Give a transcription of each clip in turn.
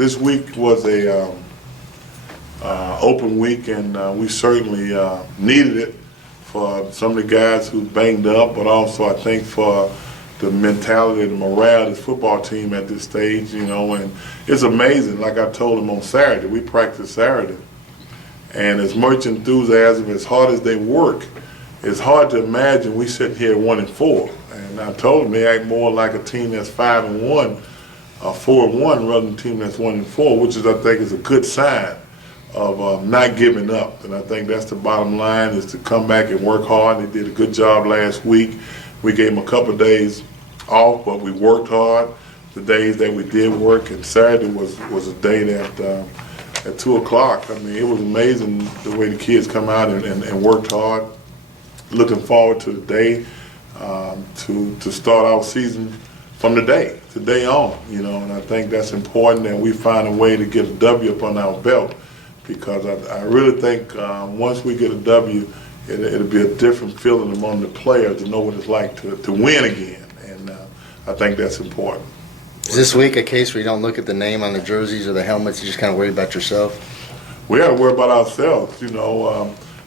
this week was a open week, and we certainly needed it for some of the guys who banged up, but also I think for the mentality, the morale of this football team at this stage, and it's amazing. Like I told them on Saturday, we practiced Saturday, and as much enthusiasm, as hard as they work, it's hard to imagine we sitting here 1-4. And I told them they act more like a team that's 5-1, 4-1, rather than a team that's 1-4, which is, I think, is a good sign of not giving up. And I think that's the bottom line, is to come back and work hard. They did a good job last week. We gave them a couple of days off, but we worked hard the days that we did work. And Saturday was a day that at 2 o'clock, I mean, it was amazing the way the kids come out and worked hard. Looking forward to the day to start our season from today on, and I think that's important that we find a way to get a W up on our belt, because I really think once we get a W, it'll be a different feeling among the players to know what it's like to win again, and I think that's important. Is this week a case where you don't look at the name on the jerseys or the helmets, you just kind of worry about yourself? We got to worry about ourselves,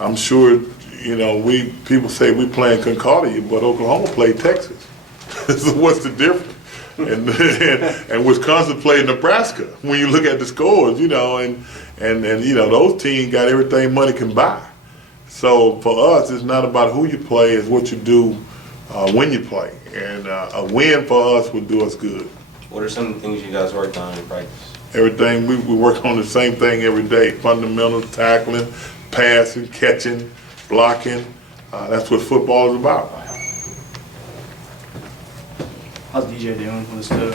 I'm sure, people say we playing Concordia, but Oklahoma played Texas. So what's the difference? And Wisconsin played Nebraska. When you look at the scores, and those teams got everything money can buy. So for us, it's not about who you play, it's what you do when you play. And a win for us would do us good. What are some of the things you guys worked on in practice? Everything, we work on the same thing every day: fundamentals, tackling, passing, catching, blocking. That's what football is about. How's DJ doing with his toe?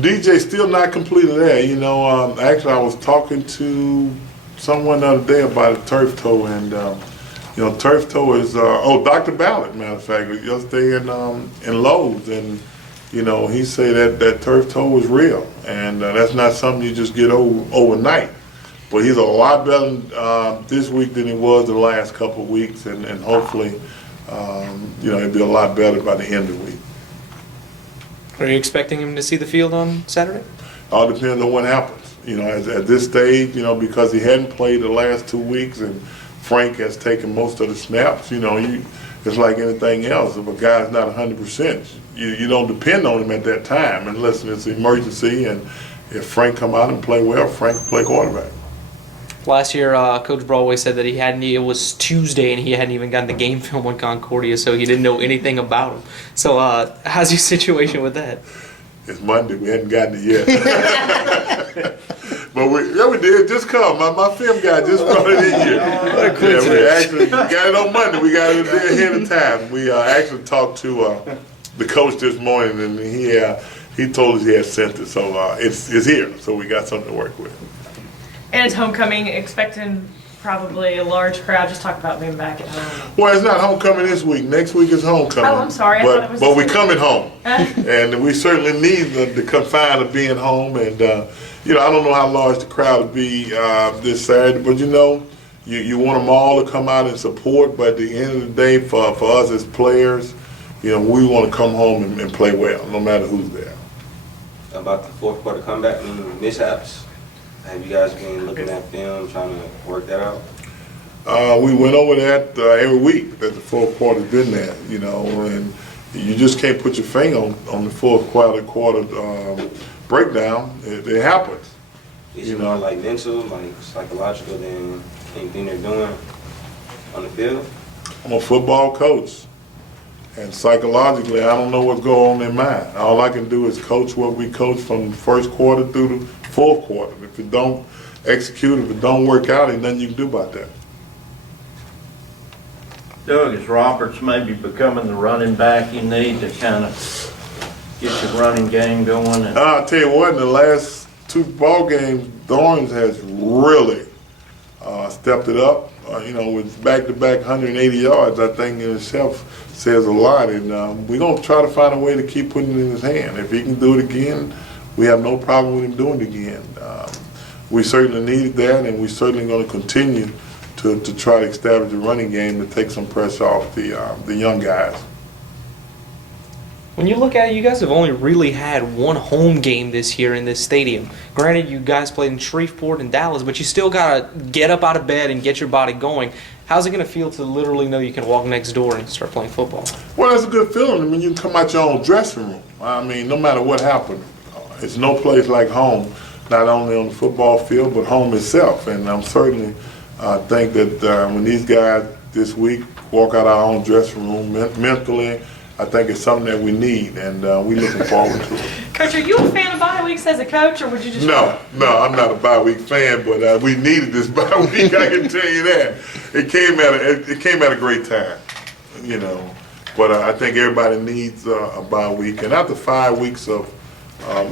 DJ still not completed that. Actually, I was talking to someone the other day about a turf toe, and turf toe is Dr. Ballard, matter of fact, yesterday in Lowe's, and he said that turf toe was real, and that's not something you just get overnight. But he's a lot better this week than he was the last couple of weeks, and hopefully, he'll be a lot better by the end of the week. Are you expecting him to see the field on Saturday? All depends on what happens. At this stage, because he hadn't played the last 2 weeks, and Frank has taken most of the snaps. It's like anything else. If a guy's not 100%, you don't depend on him at that time unless it's an emergency. And if Frank come out and play well, Frank can play quarterback. Last year, Coach Broadway said that it was Tuesday and he hadn't even gotten the game film on Concordia, so he didn't know anything about him. So how's your situation with that? It's Monday. We hadn't gotten it yet. But we did. Just come. My film guy just brought it in here. Yeah, we actually got it on Monday. We got it ahead of time. We actually talked to the coach this morning, and he told us he had sent it. So it's here. So we got something to work with. And it's homecoming, expecting probably a large crowd. Just talk about being back at home. Well, it's not homecoming this week. Next week is homecoming. Oh, I'm sorry. I thought it was but this we week. coming home, and we certainly need the confine of being home. And I don't know how large the crowd will be this Saturday, but you want them all to come out and support. But at the end of the day, for us as players, we want to come home and play well, no matter who's there. About the fourth quarter comeback, mishaps. Have you guys been looking at film, trying to work that out? We went over that every week that the fourth quarter's been there, and you just can't put your finger on the fourth quarter breakdown. It happens. Is it more like mental, like psychological than anything they're doing on the field? I'm a football coach, and psychologically, I don't know what's going on in their mind. All I can do is coach what we coach from the first quarter through the fourth quarter. If it don't execute, if it don't work out, ain't nothing you can do about that. Doug, is Roberts maybe becoming the running back you need to kind of get your running game going? I'll tell you what, in the last 2 ball games, Dorrance has really stepped it up. With back-to-back 180 yards, I think in itself says a lot. And we're going to try to find a way to keep putting it in his hand. If he can do it again, we have no problem with him doing it again. We certainly needed that, and we're certainly going to continue to try to establish a running game to take some pressure off the young guys. When you look at it, you guys have only really had one home game this year in this stadium. Granted, you guys played in Shreveport and Dallas, but you still got to get up out of bed and get your body going. How's it going to feel to literally know you can walk next door and start playing football? Well, that's a good feeling. I mean, you can come out your own dressing room. I mean, no matter what happened, it's no place like home, not only on the football field, but home itself. And I'm certainly think that when these guys this week walk out our own dressing room mentally, I think it's something that we need, and we're looking forward to it. Coach, are you a fan of bye weeks as a coach, or would you just? No, I'm not a bye week fan, but we needed this bye week. I can tell you that. It came at a great time, you know. But I think everybody needs a bye week, and after 5 weeks of,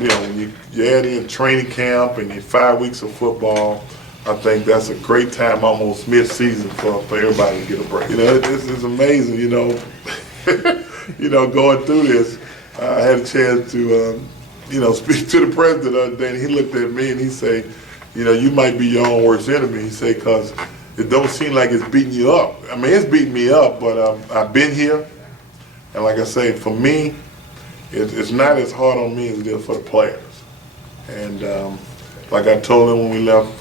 you know, when you add in training camp and your 5 weeks of football, I think that's a great time, almost mid-season, for everybody to get a break. You know, this is amazing, you know. You know, going through this, I had a chance to, you know, speak to the president the other day, and he looked at me and he said, you know, you might be your own worst enemy. He said, because it don't seem like it's beating you up. I mean, it's beating me up, but I've been here, and like I say, for me, it's not as hard on me as it is for the players. And like I told them when we left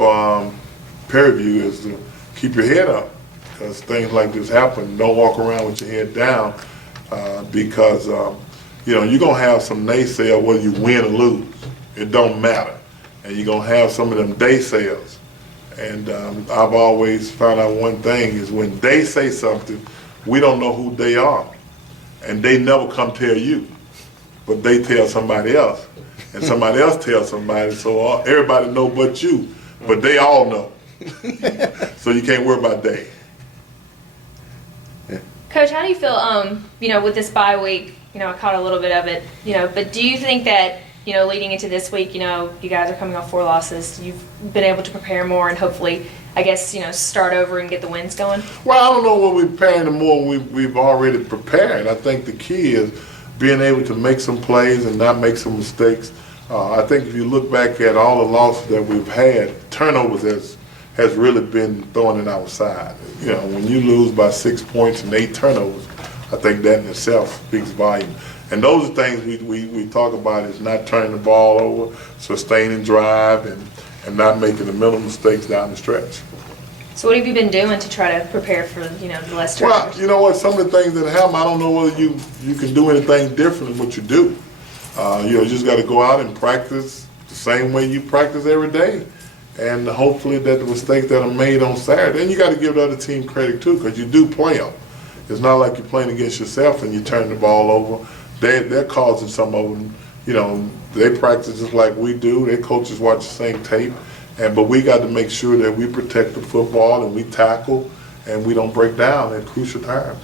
Prairie View, is to keep your head up, because things like this happen. Don't walk around with your head down. Because, you know, you're going to have some naysayers whether you win or lose. It don't matter. And you're going to have some of them naysayers. And I've always found out one thing is when they say something, we don't know who they are. And they never come tell you. But they tell somebody else. And somebody else tells somebody, so everybody know but you. But they all know. So you can't worry about they. Coach, how do you feel, you know, with this bye week? You know, I caught a little bit of it, you know, but do you think that, you know, leading into this week, you know, you guys are coming off 4 losses, you've been able to prepare more and hopefully, I guess, you know, start over and get the wins going? Well, I don't know what we're preparing more we've already prepared. I think the key is being able to make some plays and not make some mistakes. I think if you look back at all the losses that we've had, turnovers has really been thrown in our side. You know, when you lose by 6 points and 8 turnovers, I think that in itself speaks volume. And those are things we talk about, is not turning the ball over, sustaining drive, and not making the mental mistakes down the stretch. So what have you been doing to try to prepare for, you know, the less Well, turnovers? you know what, some of the things that happen, I don't know whether you can do anything different than what you do. You know, you just got to go out and practice the same way you practice every day. And hopefully that the mistakes that are made on Saturday, and you got to give the other team credit too, because you do play them. It's not like you're playing against yourself and you turn the ball over. They're causing some of them, you know, they practice just like we do. Their coaches watch the same tape. But we got to make sure that we protect the football and we tackle and we don't break down at crucial times.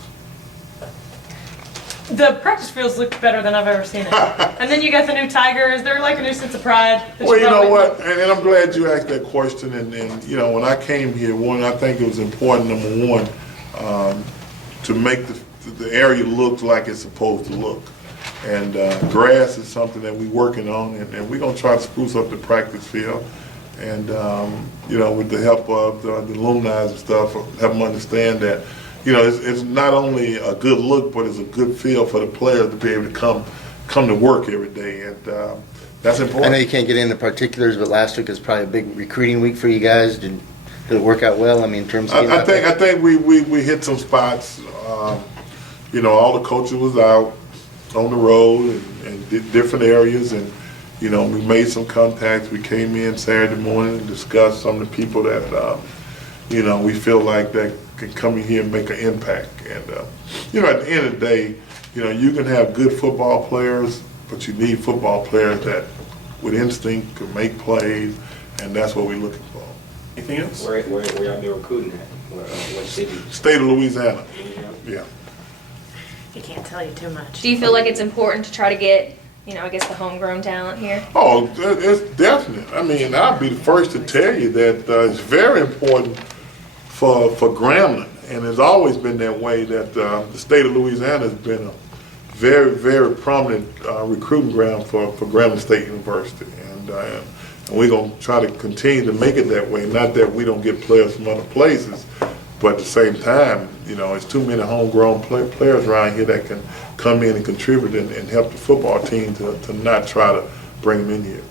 The practice fields look better than I've ever seen it. And then you got the new Tiger. Is there like a new sense of pride? that Well, you know probably- what, and I'm glad you asked that question. And you know, when I came here, I think it was important, number one, to make the area look like it's supposed to look. And grass is something that we're working on, and we're going to try to spruce up the practice field. And, you know, with the help of the alumni and stuff, help them understand that, you know, it's not only a good look, but it's a good feel for the players to be able to come to work every day. And that's important. I know you can't get into particulars, but last week was probably a big recruiting week for you guys. Did it work out well? I mean, in terms of I think we hit some spots. You know, all the coaches was out on the road and did different areas, and you know, we made some contacts. We came in Saturday morning and discussed some of the people that you know, we feel like that can come in here and make an impact. And you know, at the end of the day, you know, you can have good football players, but you need football players that with instinct can make plays, and that's what we're looking for. Anything else? Where y'all been recruiting at? What city? State of Louisiana. Yeah. He can't tell you too much. Do you feel like it's important to try to get, you know, I guess the homegrown talent here? Oh, it's definite. I mean, I'll be the first to tell you that it's very important for Grambling, and it's always been that way, that the state of Louisiana has been a very, very prominent recruiting ground for Grambling State University. And we're going to try to continue to make it that way. Not that we don't get players from other places, But at the same time, you know, it's too many homegrown players around here that can come in and contribute and help the football team to not try to bring them in here.